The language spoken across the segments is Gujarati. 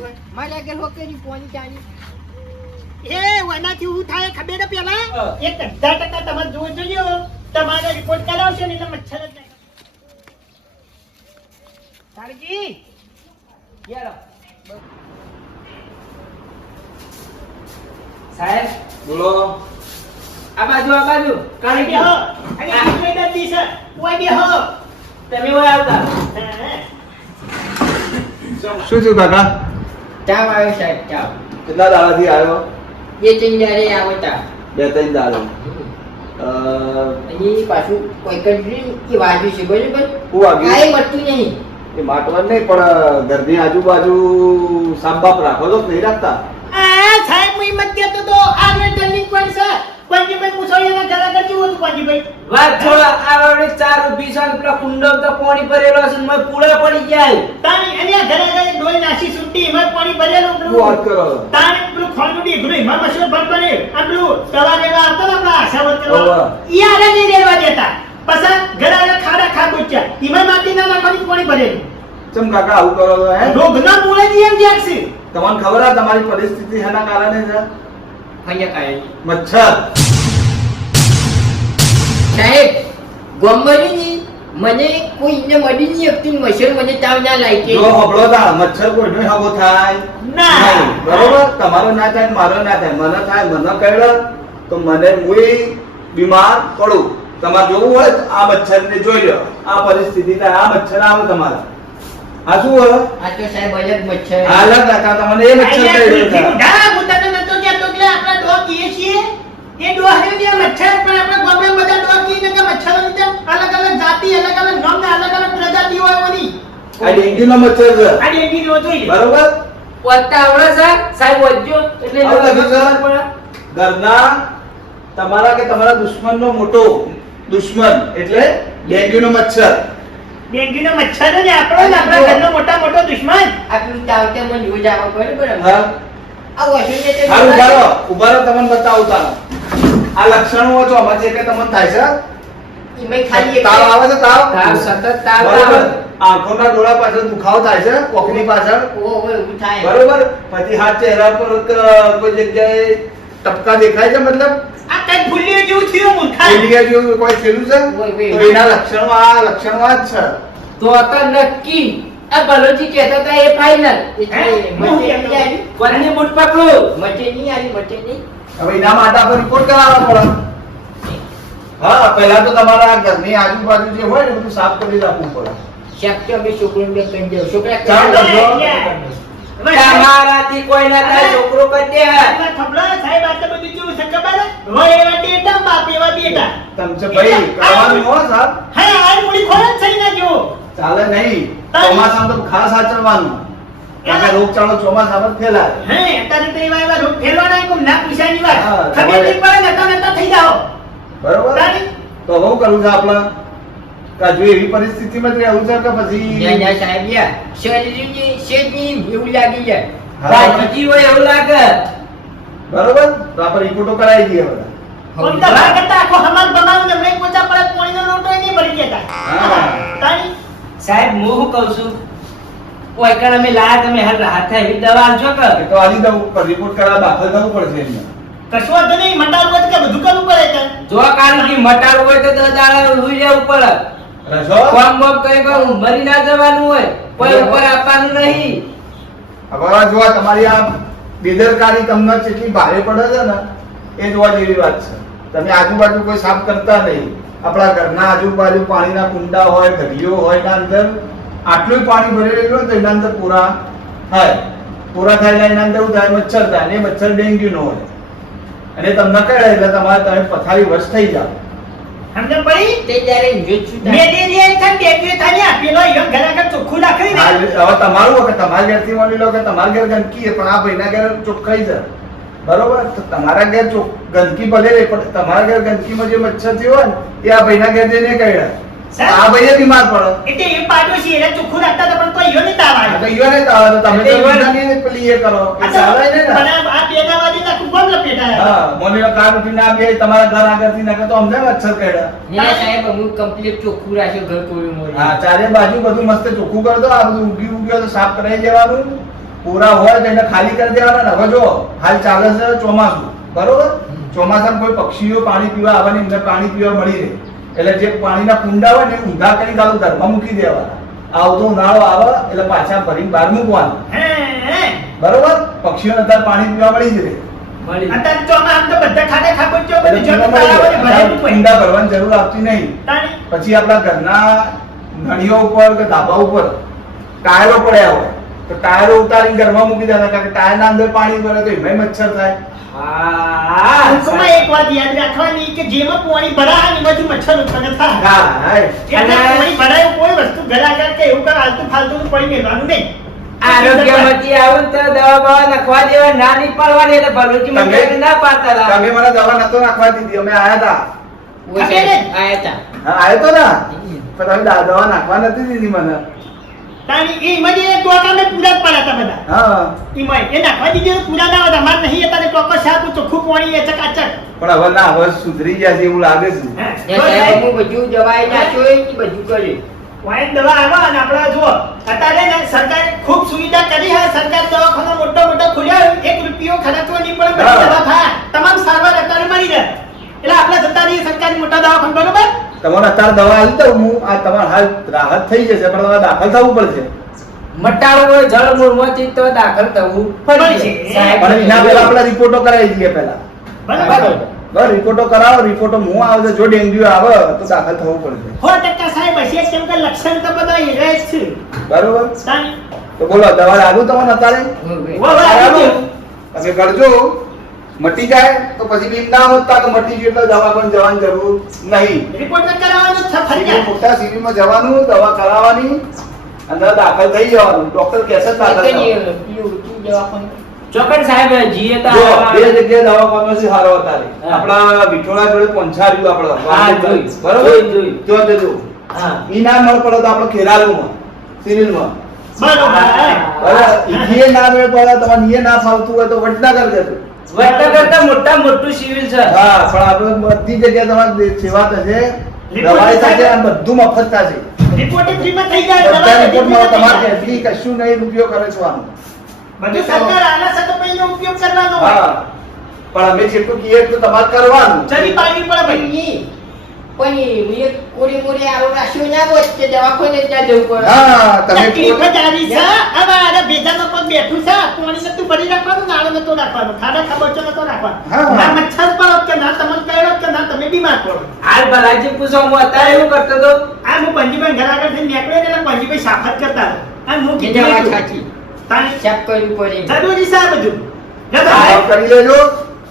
મારે આગળ હોકેરી પોની ચાની એ વનાથી હું થાય ખબર ને પેલા 1000% તમારે જોઈ જોજો તમારે રિપોર્ટ કરાવશે ને એટલે મચ્છર જ નહીં કાળજી યાર સાહેબ બોલો આ બાજુ કાળજી હો અને આ મેડમ દી સર કોઈ બી હો તમે ઓય આવતા શું થયું કાકા ચાવ આવ્યો સાહેબ ચાવ કેટલા દાડાથી આવ્યો બે ચંજારે આવતા 2-3 દાડા અહીં પાછું કોઈ કંટ્રી એ વાજુ છે બરાબર હું વાગ્યું? કાંઈ મળતું નહીં એ માટવાનું નહીં પણ ઘરની આજુબાજુ સાફ બાપ રાખો તો નહીં રાખતા આ સાહેબ હું હિંમત કેતો તો આ મે ટર્નિંગ પોઈન્ટ છે કોંજીભાઈ મુસોળીના ઘર આગળ જેવું હતું કોંજીભાઈ વાત છોડ આ વડે 4 ઊભી છે પેલા કુંડો તો પાણી ભરેલો છે મે પૂળા પડી જાય તાણી અને આ ઘર આગળ ડોલ નાસી સુટ્ટી એમાં પાણી ભરેલું શું વાત કરો તાણી પેલું ખોલનું ડીગરું એમાં મશરૂમ ભર પડે આ પેલું દવા લેવા આવતો ને આપણા આશાવર કરવા ઓવા. ઈ આને નહીં રહેવા દેતા પછી ઘર આગળ ખાડા ખા ગુચ્યા એમાં માટીના નાખવાની પાણી ભરેલું ચમ કાકા આવું કરો છો હે રોગના મૂળે જ એમ જ્યાં છે તમને ખબર આ તમારી પરિસ્થિતિ એના કારણે છે ફૈયા કાંઈ મચ્છર સાહેબ ગોમરી મને કોઈ ને મળી નહીં એકતું મચ્છર મને તાવ ના લાગે જો હબળો તા મચ્છર કોઈનો હબો થાય ના. નહીં. બરોબર તમારો ના થાય મારો ના થાય મને થાય મને કહેલો તો મને મુઈ બીમાર પડું તમારે જોવું હોય તો આ મચ્છરને જોઈ લો આ પરિસ્થિતિ થાય આ મચ્છર આવે તમારા આ શું હોય આ તો સાહેબ અલગ મચ્છર હાલત રાખા તમને એ મચ્છર અહીંયા કહી તુલસી રહ્યો ઢા મુદ્દા નતો કહેતો એટલે આપણા ડોગ કીએ છીએ એ ડોગ ને જે મચ્છર પણ આપણા ગામમાં બધા ડોગ કીએ ને કે મચ્છરો ની અલગ અલગ જાતિ અલગ અલગ નામ ને અલગ અલગ પ્રજાતિ હોય ઓની આ ડેન્ગ્યુનો મચ્છર છે આ ડેન્ગ્યુ નો જોઈએ બરોબર વત્તા આવડે છે સાહેબ વજ્જો એટલે આવડે છે, સર? ખબર પડે. ઘરના તમારા કે તમારા દુશ્મનનો મોટો દુશ્મન એટલે ડેન્ગ્યુનો મચ્છર ડેન્ગ્યુ નો મચ્છર ને આપણો ને આપણા ઘરનો મોટા મોટો દુશ્મન આટલું તાવ તે મને રોજ આવવા બરાબર હા આ વોશિંગ ને હાલ ઉભા રહો તમને બતાવું તારો આ લક્ષણો છો આમાંથી કે તમને થાય છે ઈમે ખાલી તાવ આવે છે તાવ તાવ સતત તાવ બરોબર આવે. આંખોના ડોળા પાછળ દુખાવો થાય છે કોખની પાછળ ઓ એવું થાય બરોબર પછી હાથ ચહેરા પર કોઈ જગ્યાએ ટપકા દેખાય છે મતલબ આ કઈ ભૂલ્યો જેવું થયું મૂર્ખા એલિયા જેવું કોઈ થયેલું છે ઓય, તો એના લક્ષણો આ જ છે તો અત્યારે નક્કી આ બલોજી કહેતા હતા એ ફાઇનલ એટલે મચે નહીં આવી કોની બૂટ પકડો મચે નહીં આવી મચે નહીં હવે એના માટે આપણે રિપોર્ટ કરાવવા પડે હા પહેલા તો તમારા ઘરની આજુબાજુ જે હોય ને બધું સાફ કરી રાખવું પડે શેક્ટર બી છોકરીને બે કરી દેવો છોકરા ચાલો, કરી દેવો. હવે તમારાથી કોઈ ના થાય છોકરો કરી દે સાહેબ ખબર સાહેબ આ તો બધું કેવું છે ખબર હોય એવા ટેટા બાપ એવા બેટા તમસે ભાઈ કરવાનું હો સાહેબ હા આ મૂડી ખોરાક થઈ ના જો ચાલે નહીં ચોમાસામાં તો ખાસ સાચવવાનું કારણ કે રોગચાળો ચોમાસામાં જ ફેલાય હે અત્યારે તો એવા એવા રોગ ફેરવાના કોમ ના પૂછાની વાત હા, ખબર નહીં પડે નતા થઈ જાઓ બરોબર તારી? તો હવે કરવું છે આપણે કાજુ એવી પરિસ્થિતિમાં જ રહેવું છે કે પછી ના, ના, સાહેબ યાર શરીરની શેજની એવું લાગી જાય હા, બાકી હોય એવું લાગે બરોબર તો આપણે રિપોર્ટો કરાવી દઈએ બધા કોમ તો ભાગ કરતા આખો હમાર બમાવું ને મેં પોચા પડે પાણીનો લોટો નહીં ભરી જતા હા. તારી સાહેબ હું શું કહું છું કોઈ કણ અમે લાયા તમે હાથે એવી દવા આલજો કે એ તો આજે તો રિપોર્ટ કરાવવા દાખલ થવું પડશે એમને કશું વાંધો નહીં મંડાવું હોય તો કે બધું કરવું પડે છે જો કારણ કે મટાડવું હોય તો 10 દાડા હુઈ જવું પડે રસો કોમ બોમ કઈ કહું મરી ના જવાનું હોય કોઈ ઉપર આપવાનું નહીં હવે જો તમારી આ બેદરકારી તમને કેટલી ભારે પડે છે ને એ જોવા જેવી વાત છે તમે આજુબાજુ કોઈ સાફ કરતા નહીં આપણા ઘરના આજુબાજુ પાણીના કુંડા હોય ગલીઓ હોય એના અંદર આટલું પાણી ભરેલું હોય તો એના અંદર પૂરા થાય એના અંદર શું થાય મચ્છર થાય અને એ મચ્છર ડેન્ગ્યુ નો હોય અને તમને કહે એટલે તમારે તમે પથારી વશ થઈ જાવ સમજ પડી તે ત્યારે ન્યૂઝ શું થાય? મેલેરિયા થાય ડેન્ગ્યુ થાય ને પેલો યો ઘર આગળ ચોખ્ખું રાખી ને હવે તમારું કે તમારા ઘરથી માની લો કે તમારા ઘર ગંદકી છે પણ આ ભાઈના ઘર ચોખ્ખાઈ છે બરોબર તો તમારા ઘર ગંદકી ભલે રહે પણ તમારા ઘર ગંદકીમાં જે મચ્છર થયો હોય ને એ આ ભાઈના ઘર જઈને કહેવાય સાહેબ, આ ભાઈએ બીમાર પડે એટલે એ પાડો છે એને ચોખ્ખું રાખતા હતા પણ કોઈ યો નહીં તાવ આ તો આવ્યો ઈયો ને તો આવે તો તમે તો એટલે ઈયો ને- બીજાની પેલી એ કરો એ આ તો ચાલે ને ને? મને આ પેટાવાદી તો ખૂબ જ લપેટાયા. હા મોની લો કાર ઉઠીને આ બે તમારા ઘર આગળથી નાખે તો અમને મચ્છર કરડે ના સાહેબ અમુક કમ્પ્લીટ ચોખ્ખું રાખ્યો ઘર કોઈ મોરી હા ચારે બાજુ બધું મસ્ત ચોખ્ખું કરી દો આ બધું ઉગી ઉગ્યો તો સાફ કરાવી દેવાનું પૂરા હોય તો એને ખાલી કરી દેવાના ને. હવે જો હાલ ચાલે છે ચોમાસું, બરોબર? ચોમાસામાં કોઈ પક્ષીઓ પાણી પીવા આવે ને એમને પાણી પીવા મળી રહે, એટલે જે પાણીના કુંડા હોય ને એ ઊંધા કરી ગાલું ઘરમાં મૂકી દેવાના. આવતો ઉનાળો આવે એટલે પાછા ભરીને બહાર મૂકવાનું, હે બરોબર? પક્ષીઓને અત્યારે પાણી પીવા મળી જ રહે. મળી અત્યારે ચોમાસામાં તો બધા ખાડે ખાબોચીઓ બધી એટલે જમીન તળાવોને ભરેલું હોય. કુંડા ભરવાની જરૂર આવતી નહીં. તાણી પછી આપણા ઘરના નળીઓ ઉપર કે ધાબા ઉપર ટાયરો પડ્યા હોય તો ટાયરો ઉતારીને ઘરમાં મૂકી દેવાના, કારણ કે ટાયરના અંદર પાણી ભરે તો એમાંય મચ્છર થાય. ટૂંકમાં એક વાત યાદ રાખવાની કે જેમાં પાણી ભરાય ને એમાંથી મચ્છર ઉત્પન્ન થાય. હા, હા. એટલે પાણી ભરાય કોઈ વસ્તુ ઘર આગળ કે એવું કાંઈ આલતું ફાલતું પડી મેળવાનું નહીં. આરોગ્યમતી આવું ને તો દવા બવા નાખવા દેવા, ના નહીં પાડવાની, એટલે ભરૂચી મંદિરે ના પાડતા હતા. તમે મને દવા નતો નાખવા દીધી, અમે આયા હતા. वो साहब आया था હા, આયો તો ને, પણ તમે દવા નાખવા નથી દીધી મને. તાણી એ એમાંથી એક ટોકાને પૂરા જ પાડ્યા હતા બધા. હા, એમાં એ નાખવા દીધી તો પૂરા ના હતા. અમારે નહીં હતા ને ટોકો સારું ચોખ્ખું પાણી એ ચકાચક. પણ હવે ના, હવે સુધરી ગયા છે એવું લાગે છે. હે. ये साहब હું બધું દવાઈ નાખ્યો એ કે બધું કર્યું વાઈન દવા આવ્યા અને આપણે જુઓ અત્યારે ને સરકારે ખૂબ સુવિધા કરી છે. સરકાર દવાખાના મોટો મોટો ખોલ્યા, 1 રૂપિયો ખર્ચવો નહીં પડે, બધી હા. દવા થાય, તમામ સારવાર અત્યારે મળી રહે. એટલે આપણે જતા રહીએ સરકારી મોટા દવાખાના, બરોબર? તમારે અત્યારે દવા આવી દઉં હું, આ તમારે હાલ રાહત થઈ જશે, પણ તમારે દાખલ થવું પડશે. મટાડવું હોય જળમૂળમાંથી તો દાખલ થવું પડશે. સાહેબ, પણ એના પહેલા આપણે રિપોર્ટો કરાવી દઈએ પહેલા. બરાબર. બસ રિપોર્ટો કરાવો, રિપોર્ટો હું આવે છે, જો ડેન્ગ્યુ આવે તો દાખલ થવું પડશે. 100% સાહેબ હશે, કેમ કે લક્ષણ તો બધા એવા જ છે. બરોબર? તાણી. તો બોલો, દવા લાગુ તમને અત્યારે? વાહ, વાહ, આવી ગયું. તમે કરજો, મટી જાય તો પછી બીમ ના હોતા તો મટી ગયું એટલે દવા પણ જવાની જરૂર નહીં. રિપોર્ટ તો કરાવવાનો જ છે સિવિલ, ફરજિયાત. મોટા સિવિલમાં જવાનું, દવા કરાવવાની, અંદર દાખલ થઈ જવાનું. ડોક્ટર કહેશે જ દાખલ થવાનું. ચોકન સાહેબ જીએ તો જો બે જગ્યાએ દવાખાનું છે સારો અત્યારે. હા. આપણા વિઠોડા જોડે પંચાર્યું હા, આપણે, જોયું. બરોબર? જોયું. ત્યાં જજો. હા. ઈ ના મળ પડે તો આપણે ખેરાલુમાં, સિવિલમાં. બરોબર. બરાબર? ઈએ ના મેળ પડે, તમારે ઈએ ના ફાવતું હોય તો વડનગર જજો. વડનગર કરતા મોટા મોટું સિવિલ છે. હા, પણ આપણે બધી જગ્યાએ તમારી સેવા થશે, રિપોર્ટ દવાઈ થશે, થાય. અને બધું મફત થશે. રિપોર્ટ ફ્રીમાં થઈ જાય, બધા દવા રિપોર્ટમાં ફ્રીમાં થઈ તમારે જાય. ત્યાંથી કશું નહીં, રૂપિયો ખર્ચવાનો. બધું સરકાર આના સાથે પૈનો ઉપયોગ કરવાનો હોય. હા, પણ અમે જેટલું કહીએ એટલું તમારે કરવાનું. ચરી પાડવી પડે ભાઈ. પણ એ કોરી મોરી આરો રાખ્યો ના હોત કે દવાખાને ત્યાં જવું પડે હા, તમે તકલીફ જ આવી છે. હવે આને ભેજાનો પગ બેઠું છે, પાણી નતું ભરી રાખવાનું, નાળો નતો રાખવાનો, ખાડા ખાબોચો નતો રાખવાનો. હા. ના મચ્છર પડો કે ના તમને કહેલો કે ના તમે બીમાર પડો. હાલ ભલાજી પૂછો, હું અત્યારે એવું કરતો હતો. આ હું પંજીભાઈ ઘર આગળ થઈને નીકળ્યો ને એટલે પંજીભાઈ સાફત કરતા હતા. અને હું એ કીધું દવા એટલું. સાચી તાણી સાફ કરવું પડે જરૂરી છે આ બધું. જો તો સાફ કરી લેજો.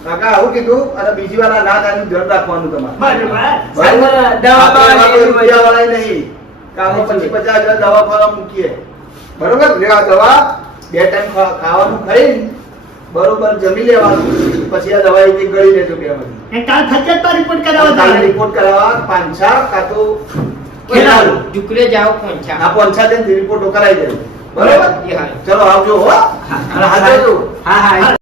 કાકા આવું કીધું, અને બીજી વાર આ ના થાય ધ્યાન રાખવાનું તમારે. બરોબર. સાહેબ, દવા બવા આપણે એમાં કોઈ લેવી હોય. રૂપિયાવાળા નહીં. કે આપણે 50,000 દવાખાના મૂકીએ. બરોબર? લે આ દવા 2 ટાઈમ ખાવાનું ખાઈને બરોબર જમી લેવાનું, પછી આ દવા એક એક ગળી લેજો બે માંથી. એ કાલ ફરજિયાત પર રિપોર્ટ કરાવવા કાલે જવાનું. રિપોર્ટ કરાવવા પાંચા કાં તો ખેરાલુ. ઝુકરે જાઓ પંચા આ પંચા થઈને રિપોર્ટો કરાવી દેજો. બરોબર? એ હા ચલો આવજો હો. અને હાજર જો. હા હા